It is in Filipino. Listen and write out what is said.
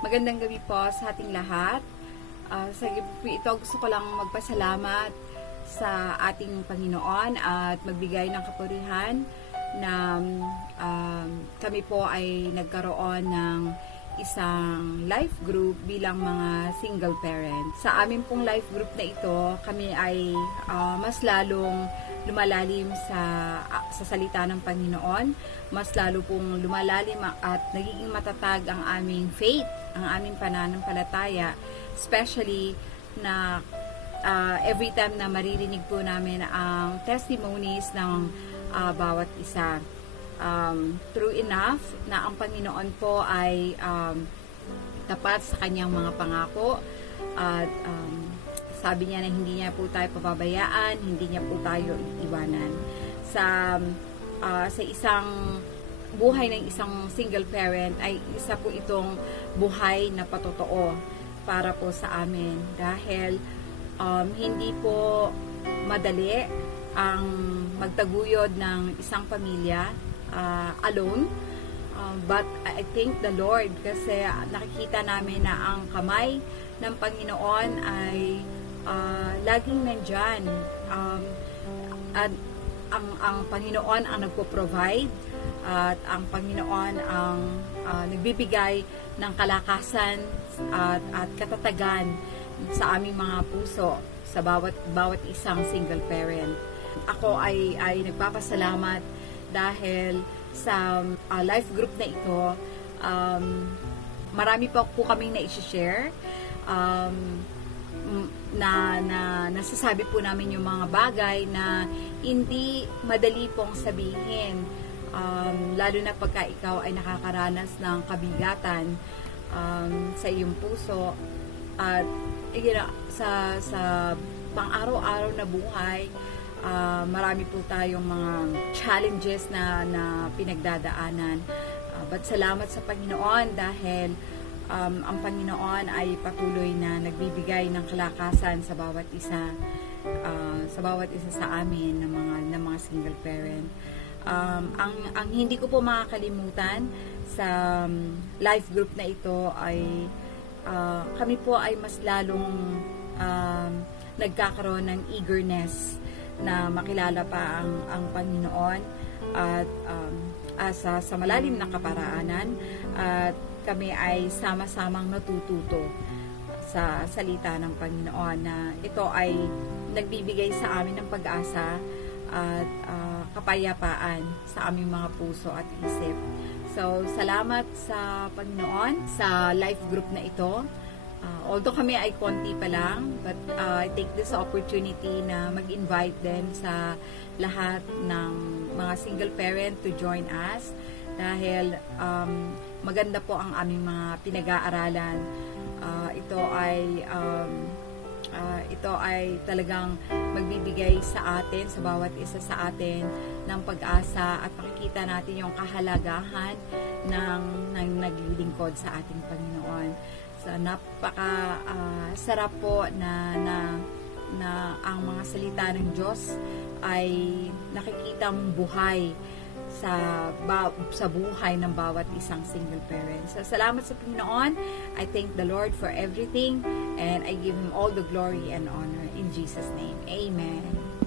Magandang gabi po sa ating lahat. Sa gabi po ito, gusto ko lang magpasalamat sa ating Panginoon at magbigay ng kapurihan na kami po ay nagkaroon ng isang life group bilang mga single parents. Sa amin pong life group na ito, kami ay mas lalong lumalalim sa salita ng Panginoon, mas lalo pong lumalalim at nagiging matatag ang aming faith, ang aming pananampalataya, especially na every time na maririnig po namin ang testimonies ng bawat isa. True enough na ang Panginoon po ay tapat sa kanyang mga pangako at sabi niya na hindi niya po tayo pababayaan, hindi niya po tayo iiwanan. Sa isang buhay ng isang single parent ay isa po itong buhay na patotoo para po sa amin dahil hindi po madali ang magtaguyod ng isang pamilya alone. But I thank the Lord kasi nakikita namin na ang kamay ng Panginoon ay laging nandyan. At ang Panginoon ang nagpo-provide at ang Panginoon ang nagbibigay ng kalakasan at katatagan sa aming mga puso sa bawat isang single parent. Ako ay nagpapasalamat dahil sa life group na ito, marami pa po kaming na-share na nasasabi po namin yung mga bagay na hindi madali pong sabihin, lalo na pagka ikaw ay nakakaranas ng kabigatan sa iyong puso at sa pang-araw-araw na buhay. Marami po tayong mga challenges na pinagdadaanan. But salamat sa Panginoon dahil ang Panginoon ay patuloy na nagbibigay ng kalakasan sa bawat isa sa amin ng mga single parent. Ang hindi ko po makakalimutan sa life group na ito ay kami po ay mas lalong nagkakaroon ng eagerness na makilala pa ang Panginoon at sa malalim na kaparaanan at kami ay sama-samang natututo sa salita ng Panginoon na ito ay nagbibigay sa amin ng pag-asa at kapayapaan sa aming mga puso at isip. So, salamat sa Panginoon sa life group na ito. Although kami ay konti pa lang, but I take this opportunity na mag-invite din sa lahat ng mga single parent to join us dahil maganda po ang aming mga pinag-aaralan. Ito ay talagang magbibigay sa atin, sa bawat isa sa atin ng pag-asa at makikita natin yung kahalagahan ng naglilingkod sa ating Panginoon. So, napaka sarap po na ang mga salita ng Diyos ay nakikitang buhay sa buhay ng bawat isang single parent. So, salamat sa Panginoon. I thank the Lord for everything and I give Him all the glory and honor in Jesus' name. Amen.